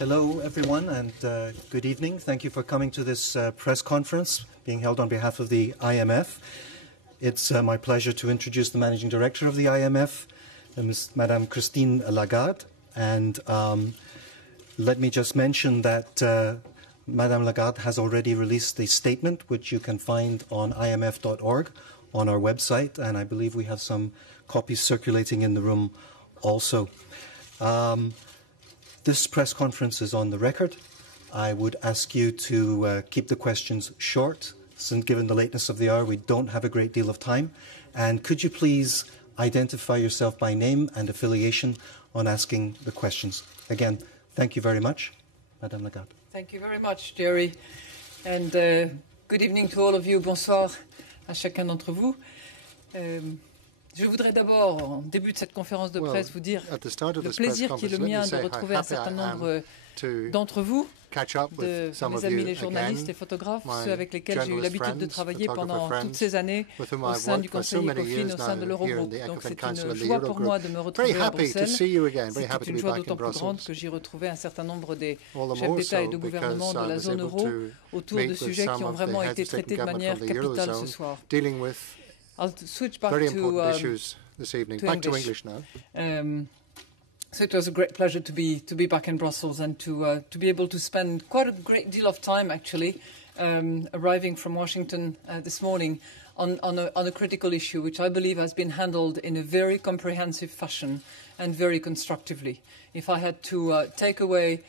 Hello, everyone, and good evening. Thank you for coming to this press conference being held on behalf of the IMF. It's my pleasure to introduce the Managing Director of the IMF, Madame Christine Lagarde. And let me just mention that Madame Lagarde has already released a statement, which you can find on imf.org on our website, and I believe we have some copies circulating in the room also. This press conference is on the record. I would ask you to keep the questions short, since given the lateness of the hour, we don't have a great deal of time. And could you please identify yourself by name and affiliation on asking the questions? Again, thank you very much. Madame Lagarde. Thank you very much, Jerry. And good evening to all of you. Bonsoir à chacun d'entre vous. Je voudrais d'abord, en début de cette conférence de presse, vous dire le plaisir qui est le mien de retrouver un certain nombre d'entre vous, de mes amis les journalistes et photographes, ceux avec lesquels j'ai eu l'habitude de travailler pendant toutes ces années au sein du Conseil ECOFIN, au sein de l'Eurogroupe. Donc c'est une joie pour moi de me retrouver à Bruxelles. C'est une joie d'autant plus grande que j'y retrouvais un certain nombre des chefs d'État et de gouvernement de la zone euro autour de sujets qui ont vraiment été traités de manière capitale ce soir. I'll switch back Very to important issues this evening. Back to English now. So it was a great pleasure to be back in Brussels and to be able to spend quite a great deal of time actually arriving from Washington this morning on a critical issue which I believe has been handled in a very comprehensive fashion and very constructively. If I had to take away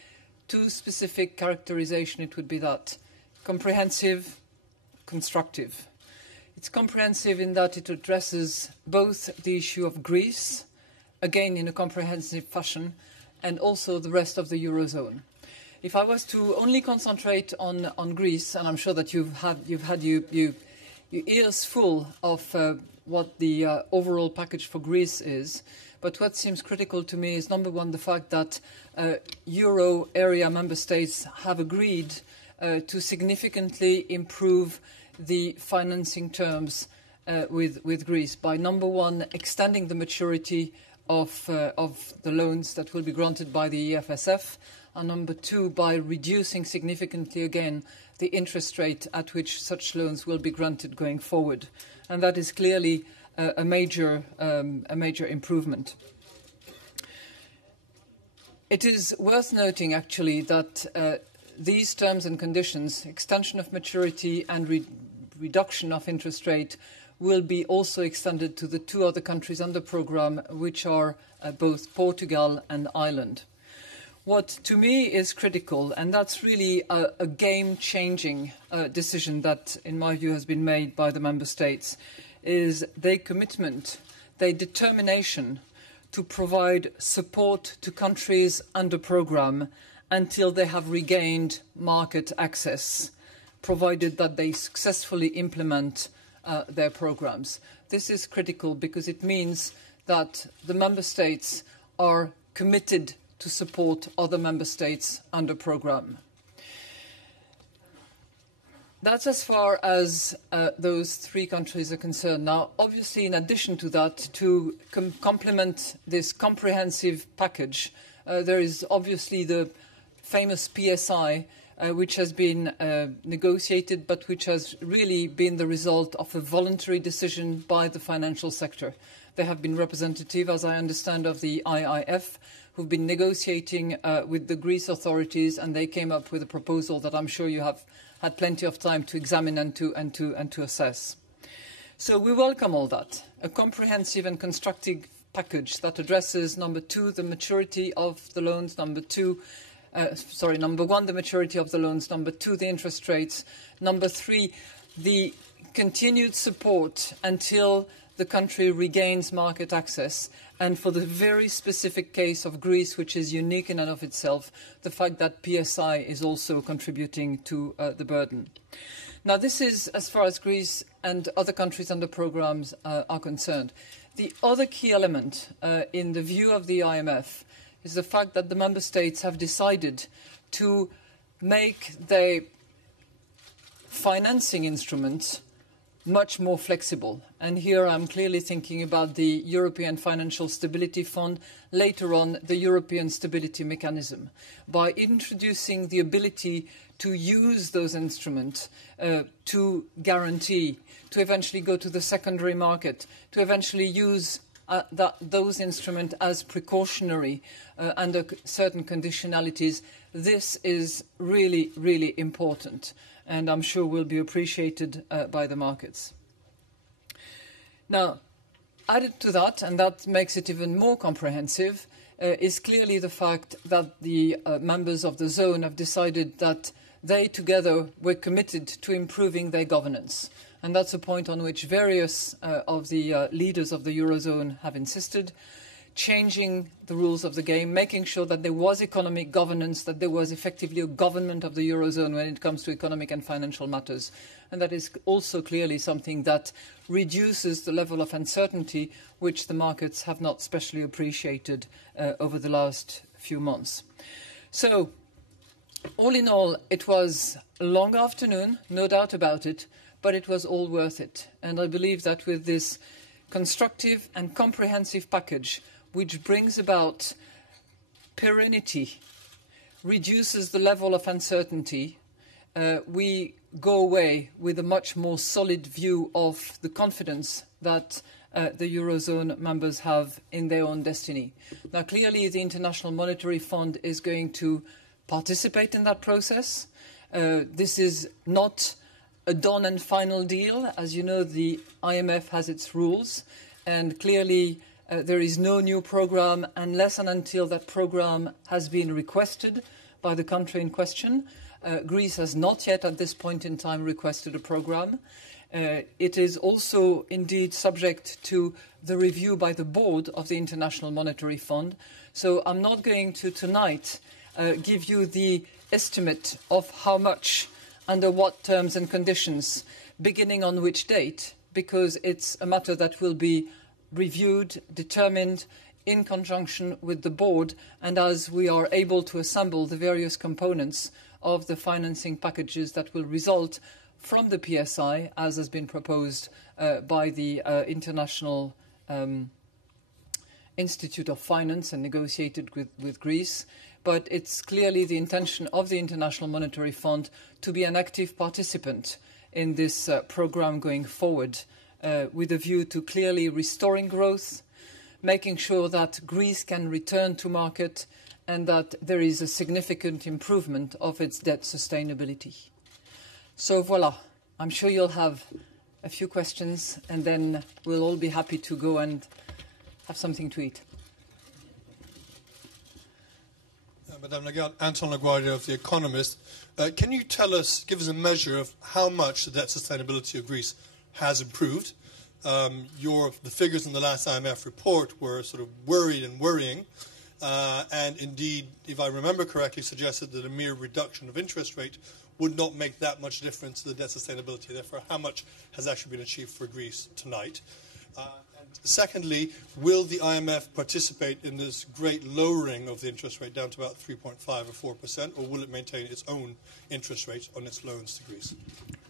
two specific characterization, it would be that: comprehensive, constructive. It's comprehensive in that it addresses both the issue of Greece, again in a comprehensive fashion, and also the rest of the Eurozone. If I was to only concentrate on Greece, and I'm sure that you've had your ears full of what the overall package for Greece is, but what seems critical to me is, number one, the fact that Euro area member states have agreed to significantly improve the financing terms with Greece by, number one, extending the maturity of the loans that will be granted by the EFSF, and number two, by reducing significantly again the interest rate at which such loans will be granted going forward. And that is clearly a major improvement. It is worth noting actually that these terms and conditions, extension of maturity and reduction of interest rate, will be also extended to the two other countries under programme, which are both Portugal and Ireland. What to me is critical, and that's really a game-changing decision that, in my view, has been made by the Member States, is their commitment, their determination to provide support to countries under programme until they have regained market access, provided that they successfully implement their programmes. This is critical because it means that the Member States are committed to support other Member States under programme. That's as far as those three countries are concerned. Now, obviously, in addition to that, to complement this comprehensive package, there is obviously the famous PSI, which has been negotiated, but which has really been the result of a voluntary decision by the financial sector. There have been representatives, as I understand, of the IIF, who've been negotiating with the Greece authorities, and they came up with a proposal that I'm sure you have had plenty of time to examine and to assess. So we welcome all that, a comprehensive and constructive package that addresses, number two, the maturity of the loans, number one, the maturity of the loans, number two, the interest rates, number three, the continued support until the country regains market access, and for the very specific case of Greece, which is unique in and of itself, the fact that PSI is also contributing to the burden. Now, this is as far as Greece and other countries under programmes are concerned. The other key element in the view of the IMF is the fact that the Member States have decided to make their financing instruments much more flexible. And here I'm clearly thinking about the European Financial Stability Fund, later on the European Stability Mechanism. By introducing the ability to use those instruments to guarantee, to eventually go to the secondary market, to eventually use those instruments as precautionary under certain conditionalities, this is really, really important, and I'm sure will be appreciated by the markets. Now, added to that, and that makes it even more comprehensive, is clearly the fact that the members of the zone have decided that they together were committed to improving their governance. And that's a point on which various of the leaders of the Eurozone have insisted, changing the rules of the game, making sure that there was economic governance, that there was effectively a government of the Eurozone when it comes to economic and financial matters. And that is also clearly something that reduces the level of uncertainty which the markets have not specially appreciated over the last few months. So, all in all, it was a long afternoon, no doubt about it, but it was all worth it. And I believe that with this constructive and comprehensive package, which brings about perennity, reduces the level of uncertainty, we go away with a much more solid view of the confidence that the Eurozone members have in their own destiny. Now, clearly, the International Monetary Fund is going to participate in that process. This is not a done and final deal. As you know, the IMF has its rules, and clearly there is no new programme unless and until that programme has been requested by the country in question. Greece has not yet at this point in time requested a programme. It is also indeed subject to the review by the board of the International Monetary Fund. So I'm not going to tonight give you the estimate of how much, under what terms and conditions, beginning on which date, because it's a matter that will be reviewed, determined in conjunction with the board, and as we are able to assemble the various components of the financing packages that will result from the PSI, as has been proposed by the International Institute of Finance and negotiated with Greece. But it's clearly the intention of the International Monetary Fund to be an active participant in this programme going forward, with a view to clearly restoring growth, making sure that Greece can return to market, and that there is a significant improvement of its debt sustainability. So voilà, I'm sure you'll have a few questions, and then we'll all be happy to go and have something to eat. Madame Lagarde, Anton Lagarde of The Economist. Can you tell us, give us a measure of how much the debt sustainability of Greece has improved? The figures in the last IMF report were sort of worrying, and indeed, if I remember correctly, suggested that a mere reduction of interest rate would not make that much difference to the debt sustainability. Therefore, how much has actually been achieved for Greece tonight? Secondly, will the IMF participate in this great lowering of the interest rate down to about 3.5 or 4%, or will it maintain its own interest rate on its loans to Greece?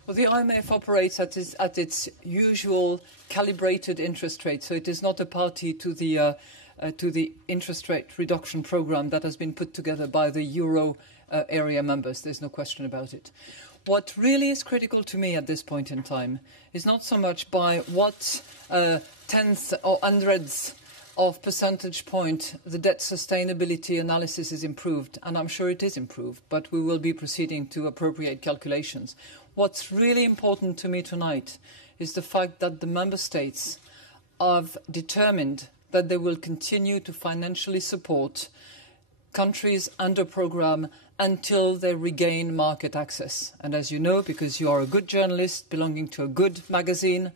Well, the IMF operates at its usual calibrated interest rate, so it is not a party to the interest rate reduction programme that has been put together by the Euro area members. There's no question about it. What really is critical to me at this point in time is not so much by what tenths or hundreds of percentage point the debt sustainability analysis is improved, and I'm sure it is improved, but we will be proceeding to appropriate calculations. What's really important to me tonight is the fact that the member states have determined that they will continue to financially support countries under programme until they regain market access. And as you know, because you are a good journalist belonging to a good magazine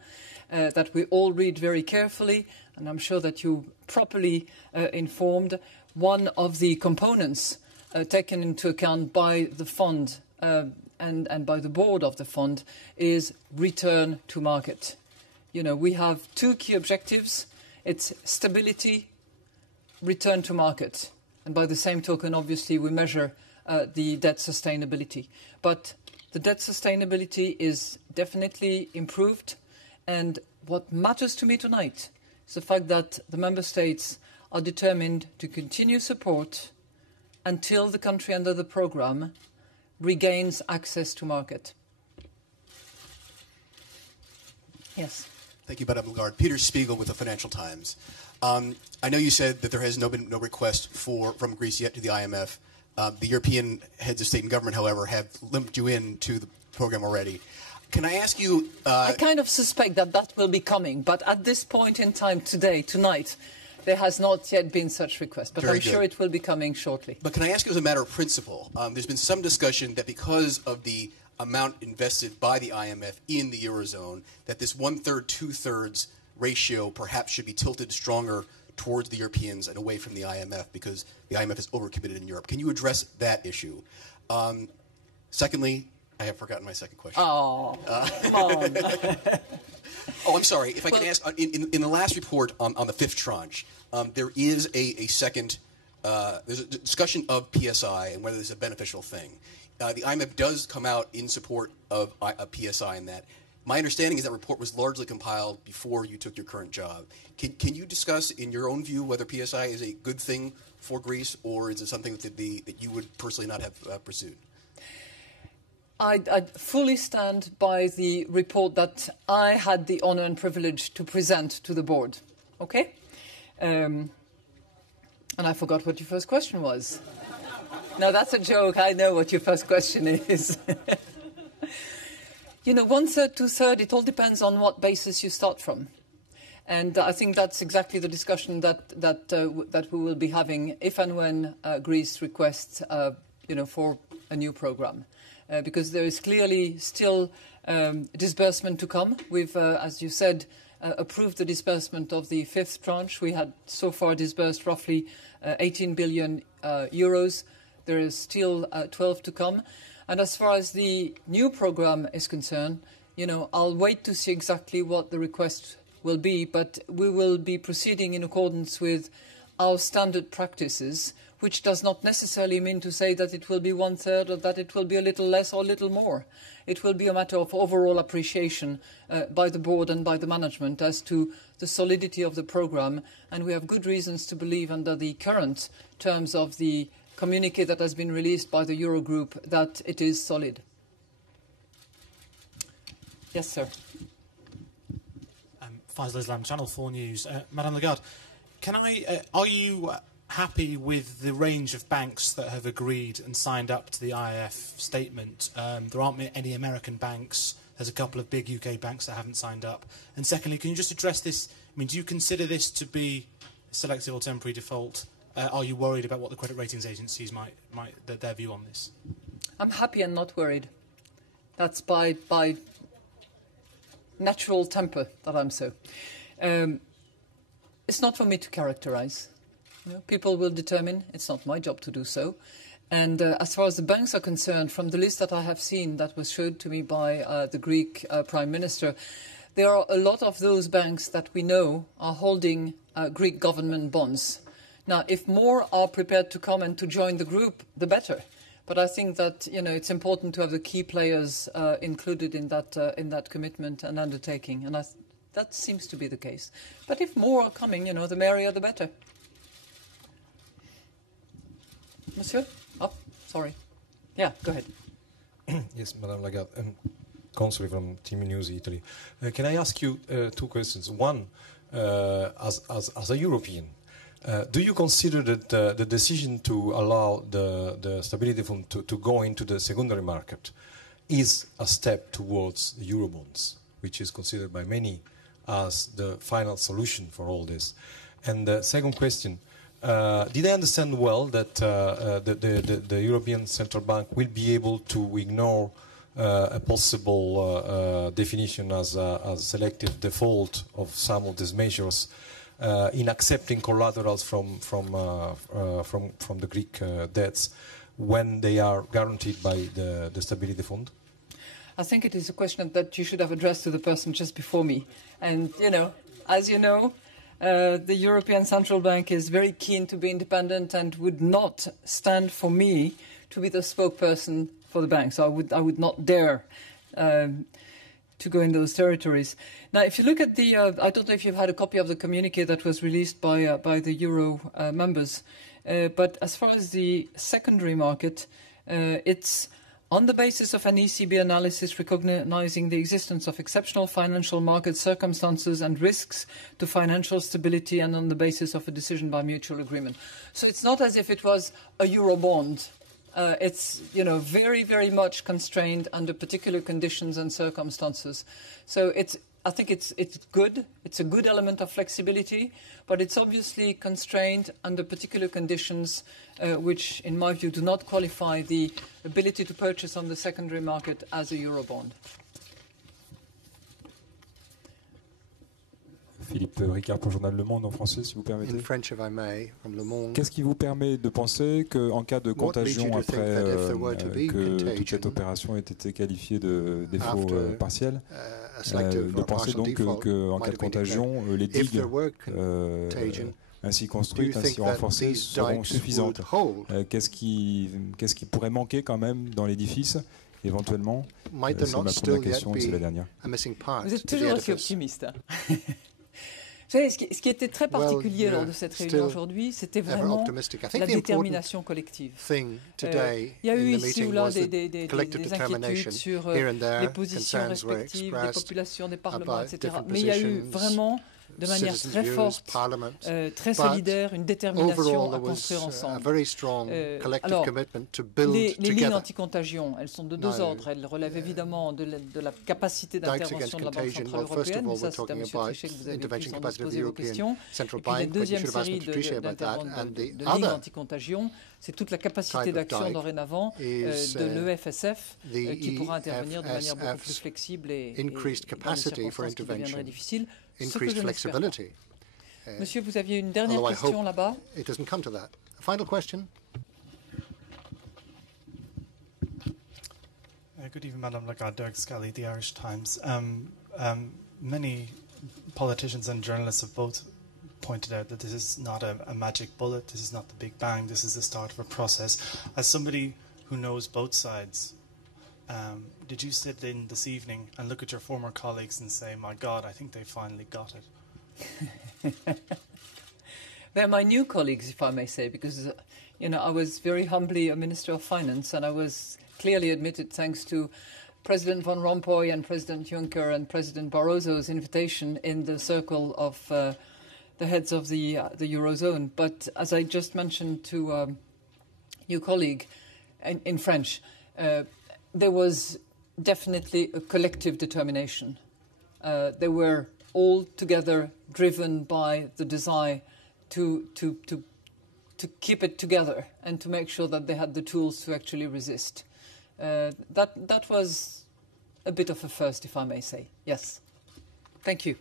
that we all read very carefully, and I'm sure that you're properly informed, one of the components taken into account by the fund and by the board of the fund is return to market. You know, we have two key objectives. It's stability, return to market. And by the same token, obviously, we measure the debt sustainability. But the debt sustainability is definitely improved. And what matters to me tonight is the fact that the member states are determined to continue support until the country under the programme regains access to market. Yes. Thank you, Madame Lagarde. Peter Spiegel with the Financial Times. I know you said that there has been no request from Greece yet to the IMF. The European heads of state and government, however, have limped you into the program already. Can I ask you... I kind of suspect that will be coming, but at this point in time tonight, there has not yet been such request, but I'm sure it will be coming shortly. But can I ask you as a matter of principle? There's been some discussion that because of the amount invested by the IMF in the Eurozone, that this 1/3, 2/3 ratio perhaps should be tilted stronger towards the Europeans and away from the IMF because the IMF is overcommitted in Europe. Can you address that issue? Secondly, I have forgotten my second question. Oh, come on. Oh, I'm sorry. If I can ask, in the last report on the fifth tranche, there is a second, there's a discussion of PSI and whether it's a beneficial thing. The IMF does come out in support of PSI in that. My understanding is that report was largely compiled before you took your current job. Can you discuss, in your own view, whether PSI is a good thing for Greece, or is it something that you would personally not have pursued? I fully stand by the report that I had the honour and privilege to present to the board. Okay? And I forgot what your first question was. No, that's a joke. I know what your first question is. You know, 1/3, 2/3, it all depends on what basis you start from. And I think that's exactly the discussion that we will be having if and when Greece requests, for a new programme. Because there is clearly still disbursement to come. We've, as you said, approved the disbursement of the fifth tranche. We had so far disbursed roughly 18 billion euros. There is still 12 to come. And as far as the new programme is concerned, I'll wait to see exactly what the request will be, but we will be proceeding in accordance with our standard practices, which does not necessarily mean to say that it will be 1/3 or that it will be a little less or a little more. It will be a matter of overall appreciation by the board and by the management as to the solidity of the programme, and we have good reasons to believe under the current terms of the communiqué that has been released by the Eurogroup that it is solid. Yes, sir. Faisal Islam, Channel 4 News. Madame Lagarde, are you happy with the range of banks that have agreed and signed up to the IMF statement? There aren't any American banks. There's a couple of big UK banks that haven't signed up. And secondly, can you just address this? I mean, do you consider this to be selective or temporary default? Are you worried about what the credit ratings agencies their view on this? I'm happy and not worried. That's by natural temper that I'm so. It's not for me to characterise. People will determine. It's not my job to do so. And as far as the banks are concerned, from the list that I have seen that was showed to me by the Greek Prime Minister, there are a lot of those banks that we know are holding Greek government bonds. Now, if more are prepared to come and to join the group, the better. But I think that it's important to have the key players included in that commitment and undertaking, and that seems to be the case. But if more are coming, the merrier, the better. Monsieur? Oh, sorry. Yeah, go ahead. Yes, Madame Lagarde. Consoli from TV News Italy. Can I ask you two questions? One, as a European, do you consider that the decision to allow the Stability Fund to go into the secondary market is a step towards the Eurobonds, which is considered by many as the final solution for all this? And the second question, did I understand well that the European Central Bank will be able to ignore a possible definition as selective default of some of these measures in accepting collaterals from the Greek debts when they are guaranteed by the Stability Fund? I think it is a question that you should have addressed to the person just before me. And, as you know, the European Central Bank is very keen to be independent and would not stand for me to be the spokesperson for the bank. So I would not dare go in those territories. Now, if you look at the, I don't know if you've had a copy of the communique that was released by the Euro members, but as far as the secondary market, it's on the basis of an ECB analysis recognizing the existence of exceptional financial market circumstances and risks to financial stability, and on the basis of a decision by mutual agreement. So it's not as if it was a euro bond. It's, very, very much constrained under particular conditions and circumstances. So I think it's good. It's a good element of flexibility, but it's obviously constrained under particular conditions, which, in my view, do not qualify the ability to purchase on the secondary market as a Eurobond. Philippe Ricard pour le journal Le Monde en français, si vous permettez. In French, if I may, from Le Monde. Qu'est-ce qui vous permet de penser qu'en cas de contagion, après que toute cette opération ait été qualifiée de défaut partiel, de penser donc qu'en cas de contagion, les digues ainsi construites, ainsi renforcées, seront suffisantes? Qu'est-ce qui pourrait manquer quand même dans l'édifice éventuellement? C'est ma première question et c'est la dernière. Vous êtes toujours aussi optimiste. Vous savez, ce qui était très particulier lors de cette réunion aujourd'hui, c'était vraiment la détermination collective. Il y a eu ici ou là des inquiétudes sur les positions respectives des populations, des parlements, etc. Mais il y a eu vraiment, de manière très forte, très solidaire, une détermination à construire ensemble. Alors, les lignes anti-contagion, elles sont de deux ordres. Elles relèvent évidemment de la capacité d'intervention de la Banque centrale européenne, mais ça c'est à M. Trichet que vous avez pu sans doute poser vos questions. Et puis la deuxième série de lignes anti-contagion, c'est toute la capacité d'action dorénavant de l'EFSF qui pourra intervenir de manière beaucoup plus flexible et dans les circonstances qui deviendraient difficiles. Ce que je n'espère pas. Monsieur, vous aviez une dernière question là-bas. It doesn't come to that. A final question. Good evening, Madame Lagarde. Derek Scully, The Irish Times. Many politicians and journalists have both pointed out that this is not a magic bullet, this is not the Big Bang, this is the start of a process. As somebody who knows both sides, did you sit in this evening and look at your former colleagues and say, my God, I think they finally got it? They're my new colleagues, if I may say, because I was very humbly a Minister of Finance, and I was clearly admitted thanks to President Van Rompuy and President Juncker and President Barroso's invitation in the circle of the heads of the Eurozone. But as I just mentioned to your colleague in French, there was definitely a collective determination. They were all together driven by the desire to keep it together and to make sure that they had the tools to actually resist. That was a bit of a first, if I may say. Yes. Thank you.